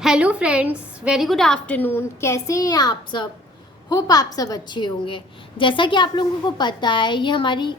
Hello friends, very good afternoon. कैसे हैं आप सब? होप आप सब अच्छे होंगे। जैसा कि आप लोगों को पता है, ये हमारी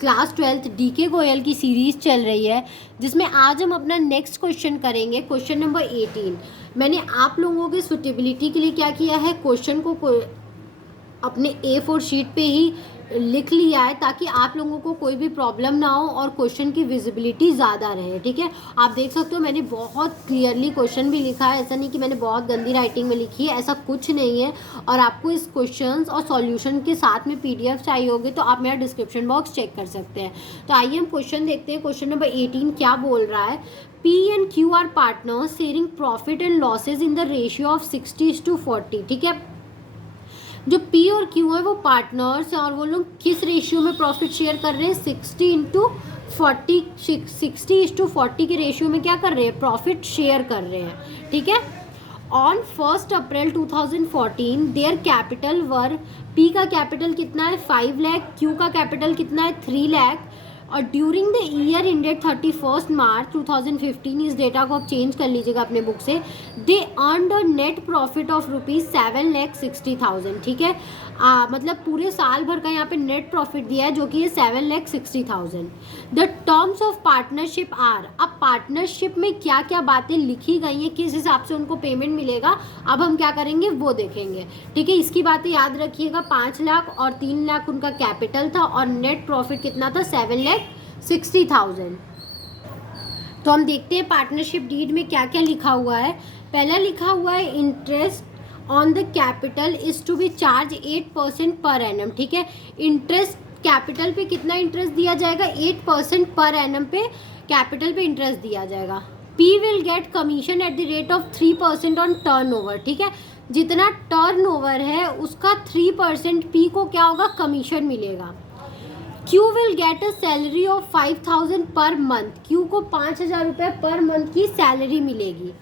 क्लास 12th डीके गोयल की सीरीज़ चल रही है, जिसमें आज हम अपना नेक्स्ट क्वेश्चन करेंगे, क्वेश्चन नंबर 18। मैंने आप लोगों के सुटेबिलिटी के लिए क्या किया है, क्वेश्चन को अपने A4 शीट पे ही लिख लिया है, ताकि आप लोगों को कोई भी प्रॉब्लम ना हो और क्वेश्चन की विजिबिलिटी ज़्यादा रहे। ठीक है, आप देख सकते हो मैंने बहुत क्लियरली क्वेश्चन भी लिखा है। ऐसा नहीं कि मैंने बहुत गंदी राइटिंग में लिखी है, ऐसा कुछ नहीं है। और आपको इस क्वेश्चन और सॉल्यूशन के साथ में PDF चाहिए होगी तो आप मेरा डिस्क्रिप्शन बॉक्स चेक कर सकते हैं। तो आइए हम क्वेश्चन देखते हैं। क्वेश्चन नंबर 18 क्या बोल रहा है। P and Q are partners sharing profit and losses in the ratio of 60:40। ठीक है, जो P और Q है वो पार्टनर्स हैं और वो लोग किस रेशियो में प्रॉफिट शेयर कर रहे हैं, 60:40 60:40 के रेशियो में क्या कर रहे हैं, प्रॉफिट शेयर कर रहे हैं। ठीक है, on 1 April 2014 their capital were, P का कैपिटल कितना है 5 लाख, Q का कैपिटल कितना है 3 लाख। और ड्यूरिंग द ईयर इंडेड 31 मार्च 2015, इस डेटा को आप चेंज कर लीजिएगा अपने बुक से, they earned a net profit of ₹7,60,000। ठीक है, मतलब पूरे साल भर का यहाँ पे नेट प्रॉफिट दिया है, जो कि है 7,60,000। The terms of partnership are, अब पार्टनरशिप में क्या क्या बातें लिखी गई हैं, किस हिसाब से उनको पेमेंट मिलेगा, अब हम क्या करेंगे वो देखेंगे। ठीक है, इसकी बातें याद रखिएगा। 5 लाख और 3 लाख उनका कैपिटल था और नेट प्रॉफिट कितना था, 7,60,000। तो हम देखते हैं पार्टनरशिप डीड में क्या क्या लिखा हुआ है। पहला लिखा हुआ है interest on the capital is to be charge 8% per annum. ठीक है, इंटरेस्ट कैपिटल पे कितना इंटरेस्ट दिया जाएगा, 8% पर एनम पे कैपिटल पे इंटरेस्ट दिया जाएगा। P will get commission at the rate of 3% on turnover. ठीक है, जितना टर्नओवर है उसका 3% P को क्या होगा, कमीशन मिलेगा। Q will get a salary of 5,000 per month, Q को 5,000 रुपये पर मंथ की सैलरी मिलेगी।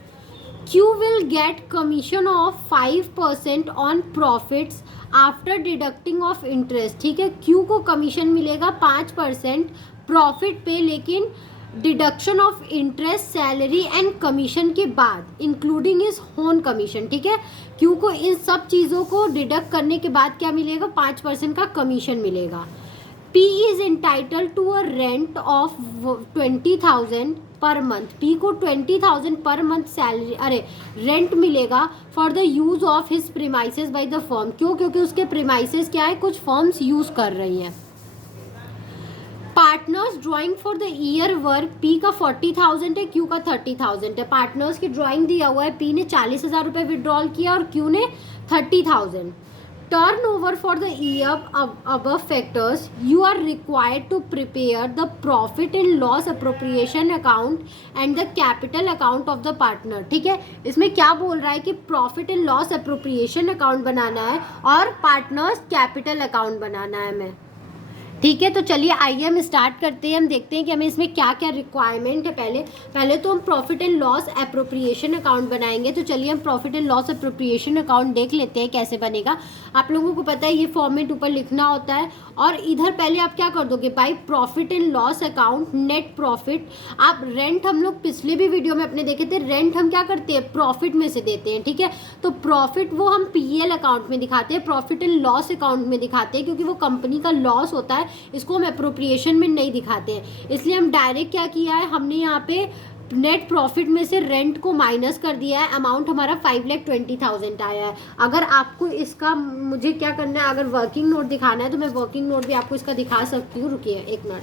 Q will get commission of 5% on profits after deducting of interest। ठीक है, Q को कमीशन मिलेगा 5% प्रॉफिट पे, लेकिन deduction of interest, salary and commission के बाद, इंक्लूडिंग इज होन कमीशन। ठीक है, Q को इन सब चीज़ों को डिडक्ट करने के बाद क्या मिलेगा, 5% का कमीशन मिलेगा। P is entitled to a rent of 20,000 per month, P को 20,000 पर मंथ सैलरी रेंट मिलेगा for the use of his premises by the firm. क्यों, क्योंकि उसके प्रीमाइसेस क्या है, कुछ फर्म्स यूज कर रही हैं। Partners drawing for the year work, P का 40,000 है, Q का 30,000 है। पार्टनर्स की ड्राइंग दिया हुआ है, P ने 40,000 रुपये विड्रॉल किया और Q ने 30,000। Turnover for the year above factors, you are required to prepare the profit and loss appropriation account and the capital account of the partner। ठीक है, इसमें क्या बोल रहा है कि profit and loss appropriation account बनाना है और पार्टनर्स कैपिटल अकाउंट बनाना है हमें। ठीक है, तो चलिए आइए हम स्टार्ट करते हैं। हम देखते हैं कि हमें इसमें क्या क्या रिक्वायरमेंट है। पहले तो हम profit and loss appropriation account बनाएंगे। तो चलिए हम profit and loss appropriation account देख लेते हैं कैसे बनेगा। आप लोगों को पता है ये फॉर्मेट ऊपर लिखना होता है और इधर पहले आप क्या कर दोगे, by profit and loss account net profit. आप रेंट, हम लोग पिछले भी वीडियो में अपने देखे थे, रेंट हम क्या करते हैं, प्रॉफिट में से देते हैं। ठीक है, तो प्रॉफिट वो हम PL अकाउंट में दिखाते हैं, प्रॉफिट एंड लॉस अकाउंट में दिखाते हैं, क्योंकि वो कंपनी का लॉस होता है, इसको हम एप्रोप्रिएशन में नहीं दिखाते हैं। इसलिए हम डायरेक्ट क्या किया है, हमने यहाँ पे नेट प्रॉफिट में से रेंट को माइनस कर दिया है। अमाउंट हमारा 5,20,000 आया है। अगर आपको इसका मुझे क्या करना है, अगर वर्किंग नोट दिखाना है तो मैं वर्किंग नोट भी आपको इसका दिखा सकती हूँ। रुकिए एक मिनट,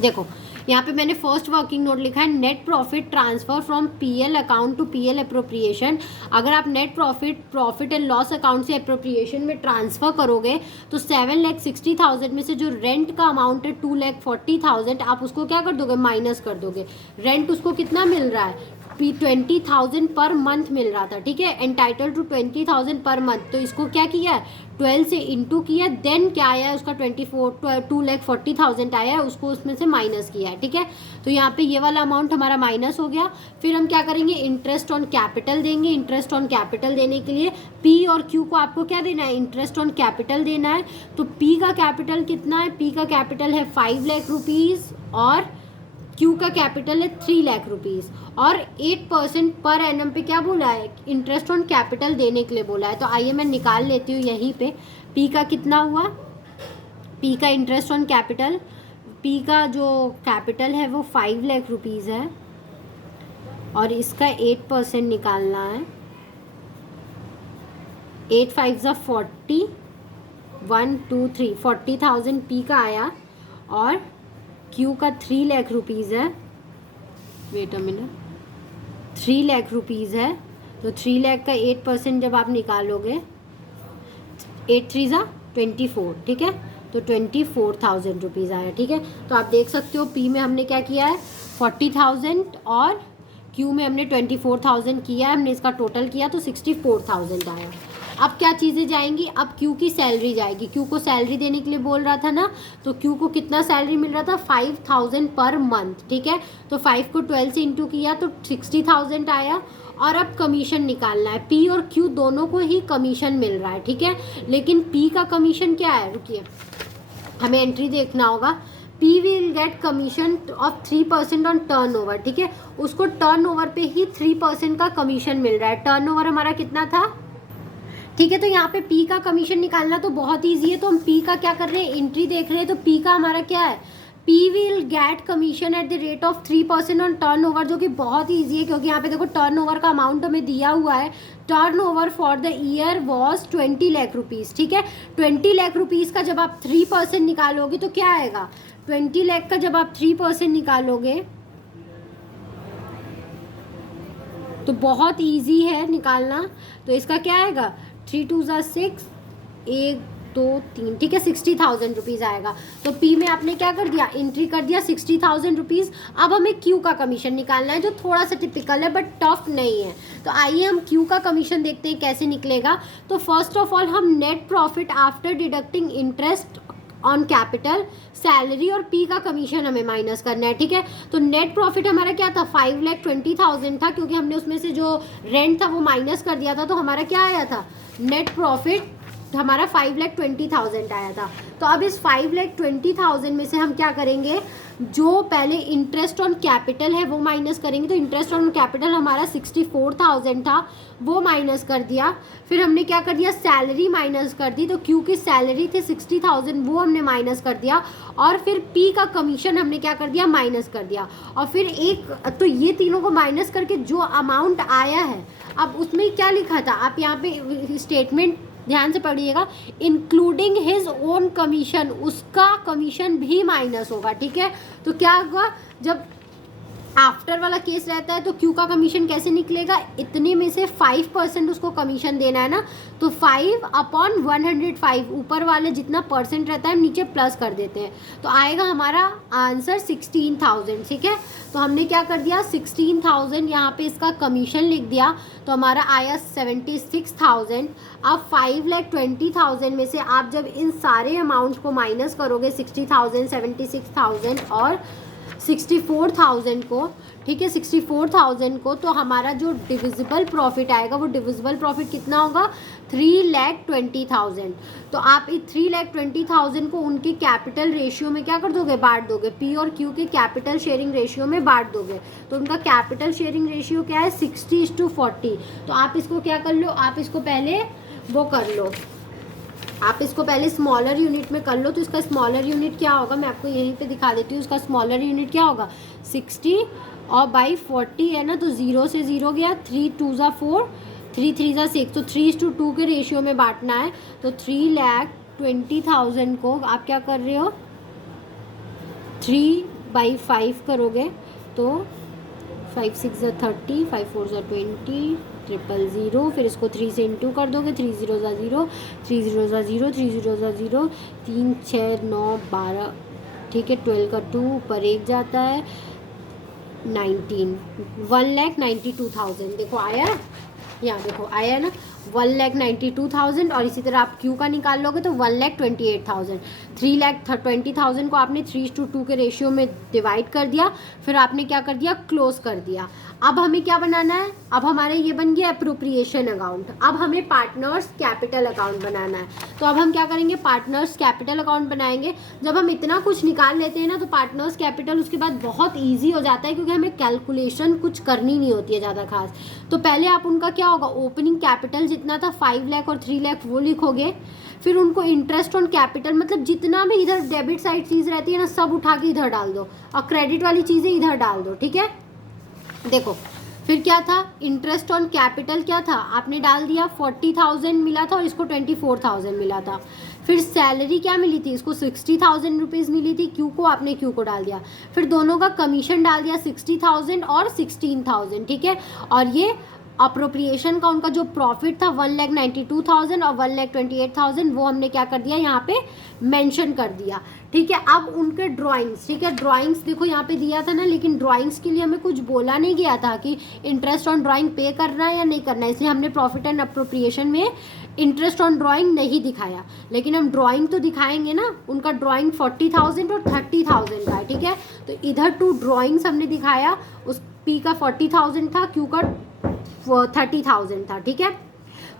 देखो यहाँ पे मैंने फर्स्ट वर्किंग नोट लिखा है, net profit transfer from PL account to PL appropriation. अगर आप net profit and loss account से अप्रोप्रिएशन में ट्रांसफर करोगे तो 7,60,000 में से जो रेंट का अमाउंट है 2,40,000, आप उसको क्या कर दोगे, माइनस कर दोगे। रेंट उसको कितना मिल रहा है, 20,000 पर मंथ मिल रहा था। ठीक है, एंटाइटल टू 20,000 पर मंथ, तो इसको क्या किया, 12 से इंटू किया, देन क्या आया है उसका 2,40,000 आया है, उसको उसमें से माइनस किया है। ठीक है, तो यहाँ पे ये वाला अमाउंट हमारा माइनस हो गया। फिर हम क्या करेंगे, इंटरेस्ट ऑन कैपिटल देंगे। इंटरेस्ट ऑन कैपिटल देने के लिए P और Q को आपको क्या देना है, इंटरेस्ट ऑन कैपिटल देना है। तो P का कैपिटल कितना है, P का कैपिटल है 5 लाख रुपीज़ और क्यू का कैपिटल है 3 लाख रुपीज़ और 8% पर एनम पे क्या बोला है, इंटरेस्ट ऑन कैपिटल देने के लिए बोला है। तो आइए मैं निकाल लेती हूँ यहीं पे। पी का कितना हुआ, पी का इंटरेस्ट ऑन कैपिटल, पी का जो कैपिटल है वो 5 लाख रुपीज़ है और इसका 8% निकालना है। 8 5 ज़ा 40, 1 2 3, 40,000 पी का आया और क्यू का 3 लाख रुपीज़ है। Wait a minute, 3 lakh rupees है। तो 3 लाख का 8% जब आप निकालोगे, 8 3 ज़ा 24, ठीक है, तो 24,000 रुपीज़ आया। ठीक है, तो आप देख सकते हो पी में हमने क्या किया है, 40,000 और क्यू में हमने 24,000 किया है, हमने इसका टोटल किया तो 64,000 आया। अब क्या चीज़ें जाएंगी, अब क्यू की सैलरी जाएगी। क्यू को सैलरी देने के लिए बोल रहा था ना, तो क्यू को कितना सैलरी मिल रहा था, 5,000 पर मंथ। ठीक है, तो 5 को 12 से इंटू किया तो 60,000 आया। और अब कमीशन निकालना है, पी और क्यू दोनों को ही कमीशन मिल रहा है। ठीक है, लेकिन पी का कमीशन क्या है, रुकिए हमें एंट्री देखना होगा। P will get commission of 3% on turnover. ठीक है, उसको टर्नओवर पे ही 3% का कमीशन मिल रहा है। टर्नओवर हमारा कितना था, ठीक है, तो यहाँ पे पी का कमीशन निकालना तो बहुत ईजी है। तो हम पी का क्या कर रहे हैं, एंट्री देख रहे हैं। तो पी का हमारा क्या है, P will get commission at the rate of 3% on turnover, जो कि बहुत ईजी है क्योंकि यहाँ पे देखो टर्नओवर का अमाउंट हमें दिया हुआ है। Turnover for the year was 20 lakh rupees. ठीक है, 20 लाख रुपीज़ का जब आप 3% निकालोगे तो क्या आएगा, 20 लाख का जब आप 3% निकालोगे तो बहुत ईजी है निकालना। तो इसका क्या आएगा, 3 2 ज़ा 6, 1 2 3, ठीक है, 60,000 रुपीज़ आएगा। तो पी में आपने क्या कर दिया, एंट्री कर दिया 60,000 रुपीज़। अब हमें क्यू का कमीशन निकालना है जो थोड़ा सा टिपिकल है बट टफ नहीं है। तो आइए हम क्यू का कमीशन देखते हैं कैसे निकलेगा। तो फर्स्ट ऑफ ऑल हम net profit after deducting interest on capital, salary और पी का कमीशन हमें माइनस करना है। ठीक है, तो नेट प्रॉफिट हमारा क्या था, 5,20,000 था क्योंकि हमने उसमें से जो रेंट था वो माइनस कर दिया था। तो हमारा क्या आया था, नेट प्रॉफिट हमारा 5,20,000 आया था। तो अब इस 5,20,000 में से हम क्या करेंगे, जो पहले इंटरेस्ट ऑन कैपिटल है वो माइनस करेंगे। तो इंटरेस्ट ऑन कैपिटल हमारा 64,000 था, वो माइनस कर दिया। फिर हमने क्या कर दिया, सैलरी माइनस कर दी। तो क्यू की सैलरी थी 60,000, वो हमने माइनस कर दिया। और फिर पी का कमीशन हमने क्या कर दिया, माइनस कर दिया। और फिर एक, तो ये तीनों को माइनस करके जो अमाउंट आया है, अब उसमें क्या लिखा था, आप यहाँ पे स्टेटमेंट ध्यान से पढ़िएगा, इंक्लूडिंग हिज ओन कमीशन, उसका कमीशन भी माइनस होगा। ठीक है, तो क्या होगा, जब आफ्टर वाला केस रहता है तो क्यू का कमीशन कैसे निकलेगा, इतने में से 5% उसको कमीशन देना है ना, तो 5/105, ऊपर वाले जितना परसेंट रहता है हम नीचे प्लस कर देते हैं। तो आएगा हमारा आंसर 16,000। ठीक है, तो हमने क्या कर दिया, 16,000 यहाँ पे इसका कमीशन लिख दिया, तो हमारा आया 76,000। अब 5,20,000 में से आप जब इन सारे अमाउंट्स को माइनस करोगे, 60,000, 76,000 और 64,000 को, ठीक है, 64,000 को, तो हमारा जो डिविजिबल प्रॉफिट आएगा वो डिविजिबल प्रॉफिट कितना होगा, 3,20,000। तो आप इस 3,20,000 को उनके कैपिटल रेशियो में क्या कर दोगे, बांट दोगे। पी और क्यू के कैपिटल शेयरिंग रेशियो में बांट दोगे। तो उनका कैपिटल शेयरिंग रेशियो क्या है, 60:40। तो आप इसको क्या कर लो, आप इसको पहले वो कर लो, आप इसको पहले स्मॉलर यूनिट में कर लो। तो इसका स्मॉलर यूनिट क्या होगा, मैं आपको यहीं पे दिखा देती हूँ। इसका स्मॉलर यूनिट क्या होगा, 60 और बाई 40 है ना, तो 0 से 0 गया, 3 2 ज़ा 4, 3 3 ज़ा 6, तो 3:2 के रेशियो में बांटना है। तो 3,20,000 को आप क्या कर रहे हो, 3/5 करोगे तो 5 6 ज़ा 30, 5 4 ज़ा 20, 000, फिर इसको 3 से इंटू कर दोगे, 3 0 ज़ा 0, 3 0 ज़ा 0, 3 0 ज़ा 0, 3 6 9 12, ठीक है, 12 का 2 ऊपर 1 जाता है, 19, 1,92,000। देखो आया, यहाँ देखो आया है ना, 1,92,000। और इसी तरह आप क्यू का निकाल लोगे तो 1,28,000। 3,20,000 को आपने 3:2 के रेशियो में डिवाइड कर दिया, फिर आपने क्या कर दिया, क्लोज कर दिया। अब हमें क्या बनाना है, अब हमारे ये बन गया अप्रोप्रिएशन अकाउंट। अब हमें पार्टनर्स कैपिटल अकाउंट बनाना है। तो अब हम क्या करेंगे, पार्टनर्स कैपिटल अकाउंट बनाएंगे। जब हम इतना कुछ निकाल लेते हैं ना तो पार्टनर्स कैपिटल उसके बाद बहुत ईजी हो जाता है, क्योंकि हमें कैलकुलेशन कुछ करनी नहीं होती है ज़्यादा खास। तो पहले आप उनका क्या होगा, ओपनिंग कैपिटल जितना था 5 लाख और 3 लाख वो लिखोगे। फिर उनको इंटरेस्ट ऑन कैपिटल, मतलब जितना भी इधर डेबिट साइड चीज़ रहती है ना सब उठा के इधर डाल दो, और क्रेडिट वाली चीज़ें इधर डाल दो, ठीक है। देखो फिर क्या था, इंटरेस्ट ऑन कैपिटल क्या था, आपने डाल दिया 40,000 मिला था और इसको 24,000 मिला था। फिर सैलरी क्या मिली थी, इसको 60,000 रुपीज़ मिली थी, क्यू को आपने क्यू को डाल दिया। फिर दोनों का कमीशन डाल दिया 60,000 और 16,000, ठीक है। और ये अप्रोप्रिएशन का उनका जो प्रॉफिट था 1,92,000 और 1,28,000 वो हमने क्या कर दिया, यहाँ पे मेंशन कर दिया, ठीक है। अब उनके ड्राइंग्स, ठीक है, ड्राइंग्स देखो यहाँ पे दिया था ना, लेकिन ड्राइंग्स के लिए हमें कुछ बोला नहीं गया था कि इंटरेस्ट ऑन ड्राइंग पे करना है या नहीं करना है, इसलिए हमने प्रॉफिट एंड अप्रोप्रिएशन में इंटरेस्ट ऑन ड्राइंग नहीं दिखाया। लेकिन हम ड्राइंग तो दिखाएंगे ना, उनका ड्राइंग 40,000 और 30,000 का है, ठीक है। तो इधर 2 ड्राइंग्स हमने दिखाया, उस पी का 40,000 था, क्यू का 30,000 था, ठीक है।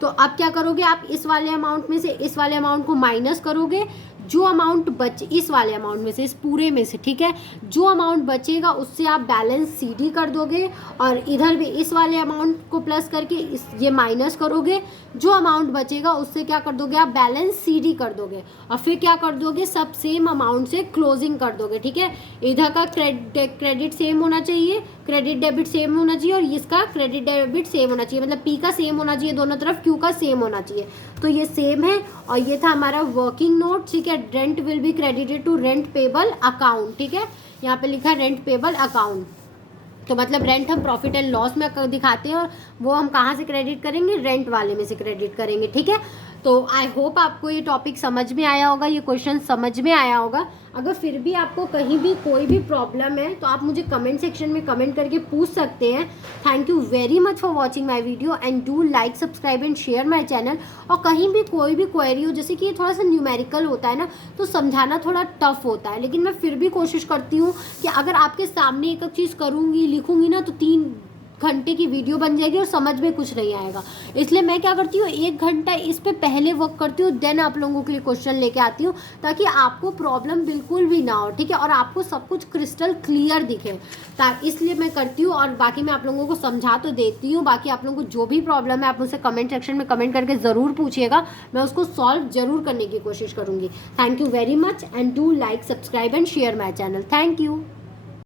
तो अब क्या करोगे, आप इस वाले अमाउंट में से इस वाले अमाउंट को माइनस करोगे, जो अमाउंट बच इस वाले अमाउंट में से, इस पूरे में से, ठीक है, जो अमाउंट बचेगा उससे आप बैलेंस सीडी कर दोगे, और इधर भी इस वाले अमाउंट को प्लस करके ये माइनस करोगे, जो अमाउंट बचेगा उससे क्या कर दोगे, आप बैलेंस सीडी कर दोगे, और फिर क्या कर दोगे, सब सेम अमाउंट से क्लोजिंग कर दोगे, ठीक है। इधर का क्रेडिट सेम होना चाहिए, क्रेडिट डेबिट सेम होना चाहिए, और इसका क्रेडिट डेबिट सेम होना चाहिए, मतलब पी का सेम होना चाहिए दोनों तरफ, क्यू का सेम होना चाहिए। तो ये सेम है, और ये था हमारा वर्किंग नोट, ठीक है। Rent will be credited to rent payable account, ठीक है, यहाँ पे लिखा है रेंट पेबल अकाउंट। तो मतलब रेंट हम प्रॉफिट एंड लॉस में दिखाते हैं, और वो हम कहाँ से क्रेडिट करेंगे, रेंट वाले में से क्रेडिट करेंगे, ठीक है। तो आई होप आपको ये टॉपिक समझ में आया होगा, ये क्वेश्चन समझ में आया होगा। अगर फिर भी आपको कहीं भी कोई भी प्रॉब्लम है तो आप मुझे कमेंट सेक्शन में कमेंट करके पूछ सकते हैं। Thank you very much for watching my video, and do like, subscribe and share my channel. और कहीं भी कोई भी क्वेरी हो, जैसे कि ये थोड़ा सा न्यूमेरिकल होता है ना, तो समझाना थोड़ा टफ होता है, लेकिन मैं फिर भी कोशिश करती हूँ कि अगर आपके सामने एक चीज़ करूँगी, लिखूँगी ना, तो 3 घंटे की वीडियो बन जाएगी और समझ में कुछ नहीं आएगा। इसलिए मैं क्या करती हूँ, 1 घंटा इस पे पहले वर्क करती हूँ, देन आप लोगों के लिए क्वेश्चन लेके आती हूँ, ताकि आपको प्रॉब्लम बिल्कुल भी ना हो, ठीक है, और आपको सब कुछ क्रिस्टल क्लियर दिखे। इसलिए मैं करती हूँ, और बाकी मैं आप लोगों को समझा तो देती हूँ। बाकी आप लोगों को जो भी प्रॉब्लम है आप मुझसे कमेंट सेक्शन में कमेंट करके ज़रूर पूछिएगा, मैं उसको सॉल्व जरूर करने की कोशिश करूँगी। Thank you very much, and do like, subscribe and share my channel. Thank you.